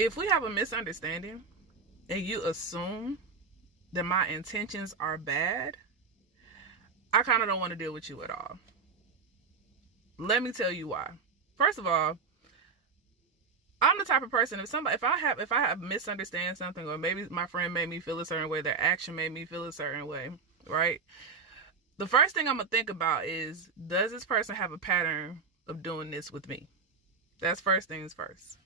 if we have a misunderstanding and you assume that my intentions are bad, I kind of don't want to deal with you at all. Let me tell you why. First of all, I'm the type of person, if I have misunderstand something, or maybe my friend made me feel a certain way, their action made me feel a certain way, right? The first thing I'm gonna think about is, does this person have a pattern of doing this with me? That's first things first.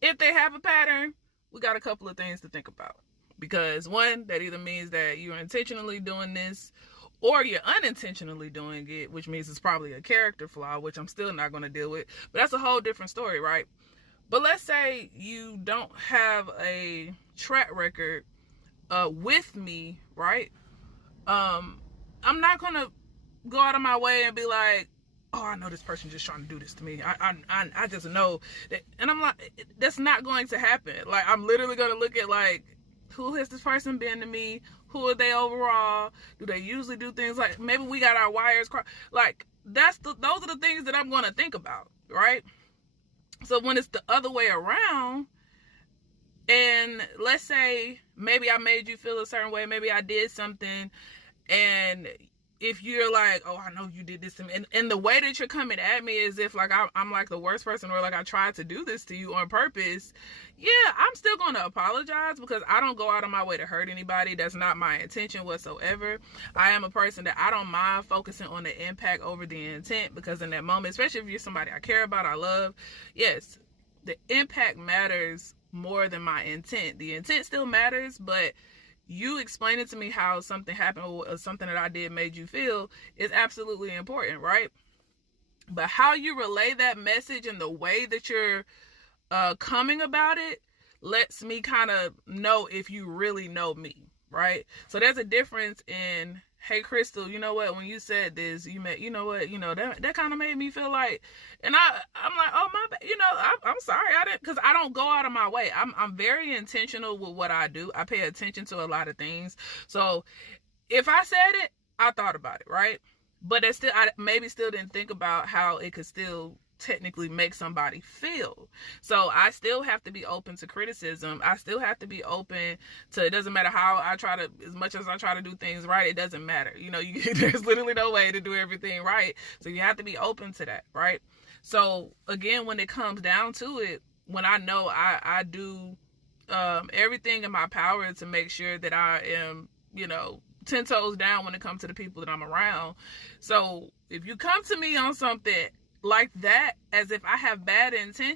If they have a pattern, we got a couple of things to think about. Because one, that either means that you're intentionally doing this, or you're unintentionally doing it, which means it's probably a character flaw, which I'm still not going to deal with. But that's a whole different story, right? But let's say you don't have a track record with me, right? I'm not going to go out of my way and be like, oh, I know this person just trying to do this to me. I just know that. And I'm like, that's not going to happen. Like, I'm literally going to look at, like, who has this person been to me? Who are they overall? Do they usually do things like, maybe we got our wires crossed? Like, those are the things that I'm going to think about, right? So when it's the other way around, and let's say maybe I made you feel a certain way, maybe I did something, and if you're like, oh, I know you did this to me, and the way that you're coming at me is if like I'm like the worst person, or like I tried to do this to you on purpose, yeah, I'm still going to apologize, because I don't go out of my way to hurt anybody. That's not my intention whatsoever. I am a person that I don't mind focusing on the impact over the intent, because in that moment, especially if you're somebody I care about, I love, yes, the impact matters more than my intent. The intent still matters, but you explaining to me how something happened, or something that I did made you feel, is absolutely important, right? But how you relay that message and the way that you're coming about it lets me kind of know if you really know me, right? So there's a difference in, hey, Crystal, you know what, when you said this, that kind of made me feel like, and I'm like, oh, my bad, I'm sorry, because I don't go out of my way. I'm very intentional with what I do. I pay attention to a lot of things. So if I said it, I thought about it, right? But I maybe still didn't think about how it could still technically make somebody feel. So I still have to be open to criticism. I still have to be open to, it doesn't matter how I try to, as much as I try to do things right, it doesn't matter. There's literally no way to do everything right. So you have to be open to that, right? So again, when it comes down to it, when I know I do everything in my power to make sure that I am, 10 toes down when it comes to the people that I'm around. So if you come to me on something like that, as if I have bad intentions,